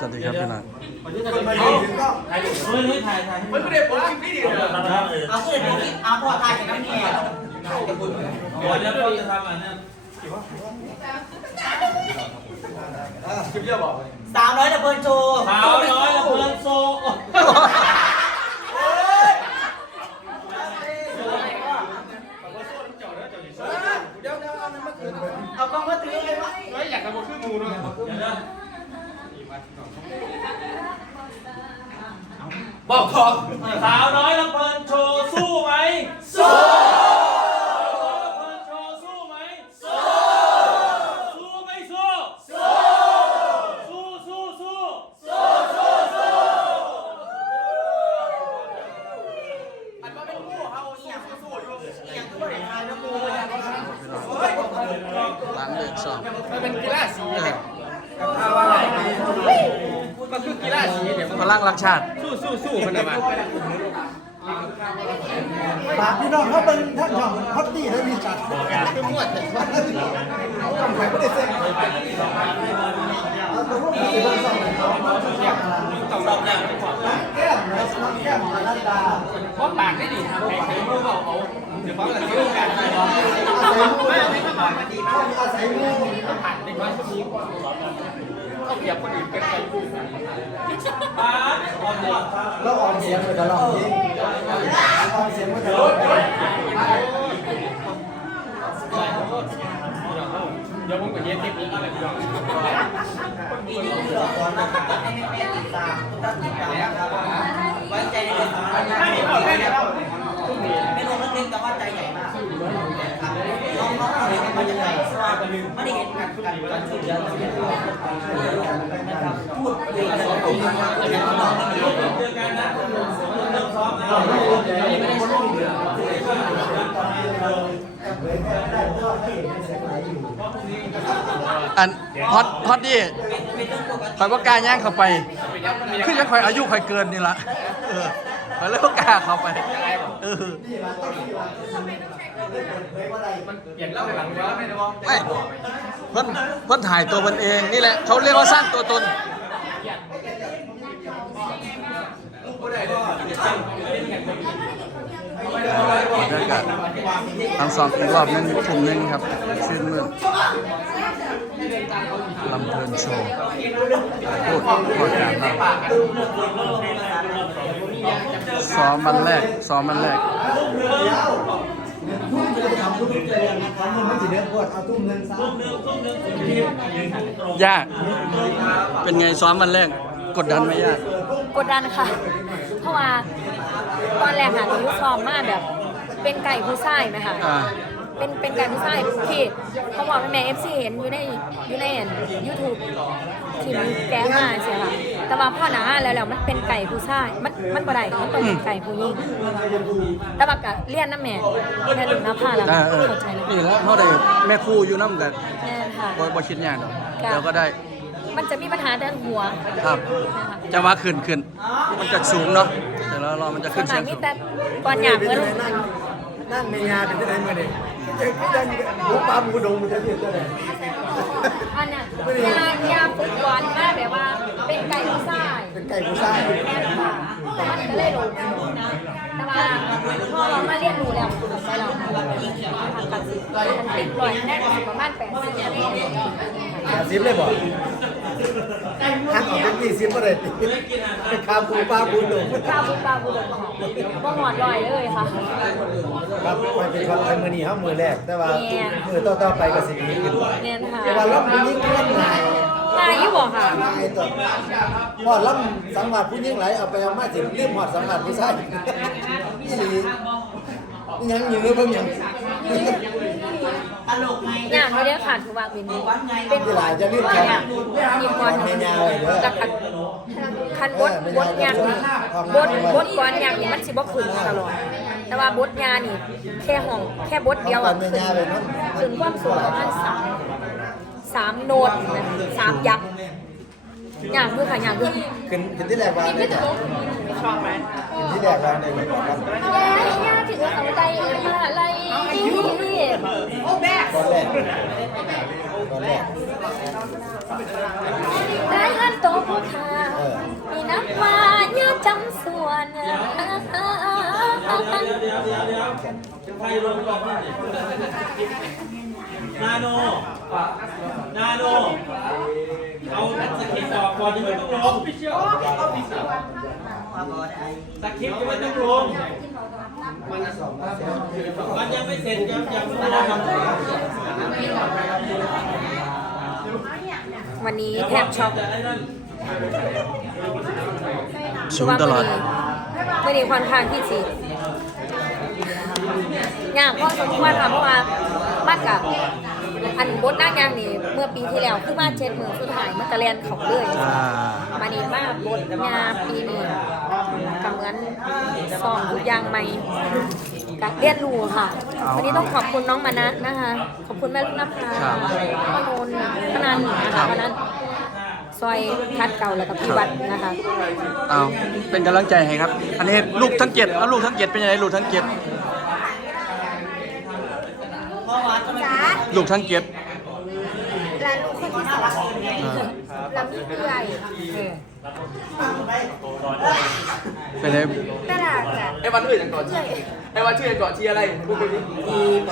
สวัสดีครับพี่น้องเฮ้ยเฮ้ยถ่ามันไม่ได้ผลคลิปนี้ดิเอาเสื้อผมคิดเอาพ่อตายน้ำแข็งเดี๋ยวเราจะทำอันนี้คลิปเยอะบอกสาวน้อยตะเพินโชว์สาวน้อยละเพื่อนโซ เดี๋ยวเดี๋ยวเอาน้ำมาคืน เอากล้องมาถือเลยวะ เฮ้ยอยากจะบอกขึ้นมูด้วย เดี๋ยวนะ บอกทองสาวน้อยละเพื่อนโชว์สู้ไหมสู้เพื่อนโชสู้ไหมสู้สู้ไม่สู้สู้สู้สู้สู้อันเป็นผู้เขาสู้สู้อยู่ยกชายนะกูร้านเลิกสอบมันเป็นกีฬาสีเออมันคือกีฬาสีเดี๋ยพลังรักชาติ สู้สู้สู้มันจะมาฝากพี่น้องเขาเป็นท่านช่องฮอตตี้ได้มีจัดคือมวดแต่ว่าเอาทำไมไม่ได้เซ็นเอาตัวพวกนี้เป็นสองต้องรอบหน้าไม่ขวางแก้มนะน้องแก้มอนันดาเพราะปากได้ดิใครใครรู้เขาเขาเดี๋ยวเขาจะซื้อกันอาศัยมืออาศัยมือผ่านในวันนี้เขาเปรียบคนอื่นเป็นใครป้า แล้วออมเสียงมันจะร้องเพลงออมเสียงมันจะร้องเพลงเดี๋ยวผมกับเย็นที่ผมอะไรพี่น้องปีนี้คือหลอกก่อนนะครับให้แม่ติดตามต้องติดตามนะครับไว้ใจในเรื่องของการงานไม่ลงนักเรียนแต่ว่าใจใหญ่มากน้องน้องอะไรกันมาจากไหนไม่ได้เห็นกันกันกันช่วยเหลือกันนะครับพูดคุยกันสองคนนะครับ อันฮอตฮอตดี้คอยว่ากล้าย่างเข้าไป คือยังคอยอายุคอยเกินนี่ละเออคอยเลิกกล้าเข้าไปเออไม่เพิ่นเพิ่นถ่ายตัวมันเองนี่แหละเขาเรียกว่าสร้างตัวตนากาศทางซ้อมอีกรอบนึงทุ่มนึงครับชื่นมื่นลำเพลินโชว์พูดพอการมากซ้อมวันแรกซ้อมวันแรกทุ่มจะทำทุ่มเรียนนะครับมันจะเดือดปวดเอาทุ่มเงินซะยากเป็นไงซ้อมวันแรกกดดันไหมยาก กดดันค่ะ เพราะว่าตอนแรกค่ะหนูซ้อมมากแบบ เป็นไก่ผู้ชายไหมคะอ่า เป็นเป็นไก่ผู้ชายที่เขาบอกแม่เอฟซีเห็นอยู่ในอยู่ในยูทูบที่มันแก้มาใช่ค่ะแต่ว่าพ่อหนาแล้วแล้วมันเป็นไก่ผู้ชายมันมันบ่ได้มันต้องเป็นไก่ผู้หญิงแต่ว่าก็เรียนน้ำแม่แม่หลุนน้ำผ้าแล้วอ่าเออเข้าใจแล้วนี่แล้วเขาได้แม่ครู่อยู่น้ำกันแม่ค่ะ บ่บ่คิดยากหรอกค่ะเดี๋ยวก็ได้มันจะมีปัญหาด้านหัวครับนะคะจะว่าขึ้นขึ้น มันจะสูงเนาะเดี๋ยวเรารอมันจะส่ขึ้วนนหนาเสียงมีสูงแต่ก่อนอยากเหมือนนั่ง นั่งในงานเป็นที่ไหนมาเนี่ยยังหมูปลาหมูดงมันจะเรียกอะไรอันเนี้ยยายาฝึกบอลมาแบบว่า เป็นไก่ผู้ชายเป็นไก่ผู้ชายแม่ค่ะมันก็เลยหลงนะแต่ว่าพอเรามาเรียนรู้แล้วใช่เราทำกันสิมันติดลอยแน่นอนประมาณแปดสิบแปดสิบเลยบ่ หักออกเป็นยี่สิบก็ได้เป็นคาปูปลาปูดงข้าวบุญปลาบุญค่ะบ่หอดลอยเลยค่ะครับมันเป็นของไอ้มือนี้ครับมือแรก แต่ว่ามือต่อๆไปก็สิดีขึ้นเนี่ยค่ะแต่ว่ารับผู้หญิงเล่นง่ายนายยี่บอกค่ะง่ายตัวพอรับสังหารผู้หญิงไหลเอาไปเอามาสิรีบหอดสังหารผู้ชายนี่หลีนี่ยังอยู่เพิ่งยัง ตลกไงอย่างไม่ได้ขาดคือว่าเป็นเป็นที่หลายจะรีบว่าแข่เนี่ยมีก่อนเมียาเลยเด้อกับคันคันบดบดยางนี่บดบดก่อนยางนี่มันสิบ่ขึ้นตลอด แต่ว่าบดยานี่ แค่ห้องแค่บดเดียวอะขึ้นขึ้นความสูงประมาณสามสามโนดนะสามยักษ์อย่างคือค่ะอย่างคือขึ้นขึ้นที่แรกว่าได้จ้ะขึ้นที่แรกว่าได้ไหมครับ ยายาถึงเอาใจอะไร โอ้แม่ ตอนแรกตอนแรกได้หันโตผู้ขาว่าอย่าจำส่วนเดี๋ยวเดี๋ยวเดี๋ยวเดี๋ยวเดี๋ยวใครลงก่อนว่านาโน นาโน เอาสคริปต์ออกก่อนยังไม่ต้องลงสคริปต์ยังไม่ต้องลง มันยังไม่เสร็จยังยังไม่ได้ทำ วันนี้แทบช็อกแต่ไอ้นั่นสูงตลอดไม่ได้ค่อนข้างที่สิยากเพราะสมควรค่ะเพราะว่ามากับอันบทหน้างานนี่เมื่อปีที่แล้วคือมาเจ็ดหมื่นสุดท้ายมันกระเรียนเขาเลยอ่ามานี่มาบทงานปีนี้ก็เหมือนสอนทุกอย่างใหม่ กเรียนรู้ค่ะวันนี้ต้องขอบคุณน้องมานะนะคะ ขอบคุณแม่ลูกนภาครับพ่อโนนพนันนะคะวันนั้นซอยทัดเก่าแล้วกับพี่วัดนะคะ เอาเป็นกำลังใจให้ครับ อันนี้ลูกทั้งเจ็ดเอาลูกทั้งเจ็ดเป็นยังไงลูกทั้งเจ็ดจ้าลูกทั้งเจ็ดร้านลูกคนที่สองลำนี้เปื่อยเออเป็นไง ตลาดจ้ะ ไอ้วันชื่ออย่างก่อนที่ไอ้วัน ชื่ออย่างก่อนที่อะไรพูดไปดิ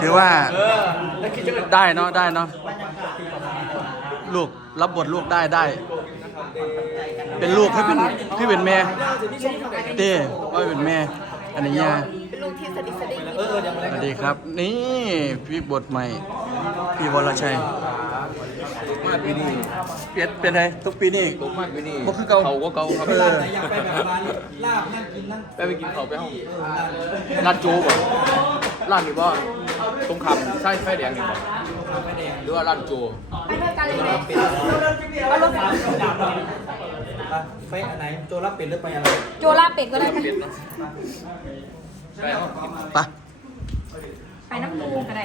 ถือว่าเออแล้วคิดจะเป็นได้เนาะได้เนาะลูกรับบทลูกได้ได้ เป็นลูกให้เป็นพี่เป็นแม่เต้ว่าเป็นแม่อันนี้ย่าเป็นลูกที่สดิสดิเออเดี๋ยวมาสวัสดีครับ นี่พี่บทใหม่ พี่วรชัยมาปีนี้เปลี่ยนเป็นไงทุกปีนี่ ตกมากปีนี้บ่คือเก่า เขาก็เก่าครับเอออยากไปแบบร้านลาบนั่งกินนั่งไปไปกินเขาไปห้องร้านโจ๊กบ่ร้านนี้บ่ตรงคำใช่ไฟแดงนี่บ่หรือว่าร้านโจไปด้วยกันเลยไหมเอารถไปอันไหนโจรับเป็นหรือไปอะไรโจลาเป็ดก็ได้เป็ดเนาะใช่ครับไปไปน้ำปูก็ได้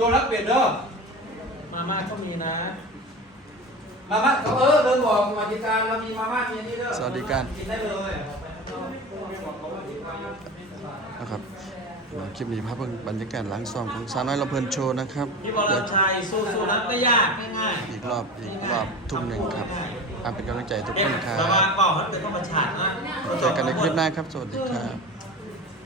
โจรับเป็นเด้อมาม่าก็มีนะ มาม่าเออเดินบอกสวัสดิการเรามีมาม่ามีอันนี้เด้อสวัสดีการ กินได้เลยนะครับคลิปนี้ภาพเบิ่งบรรยากาศหล้างซ่อมของสาวน้อยลำเพลินโชว์นะครับพี่บอลชัยสู้ๆนะไม่ยากง่ายอีกรอบอีกรอบทุ่มหนึ่งครับอ่าเป็นกำลังใจให้ทุกเอ็คมนครัสว่าบงก่อนเขาเป็นข้ามาฉาดนะเจอกันในคลิปหน้าครับ สวัสดีครับ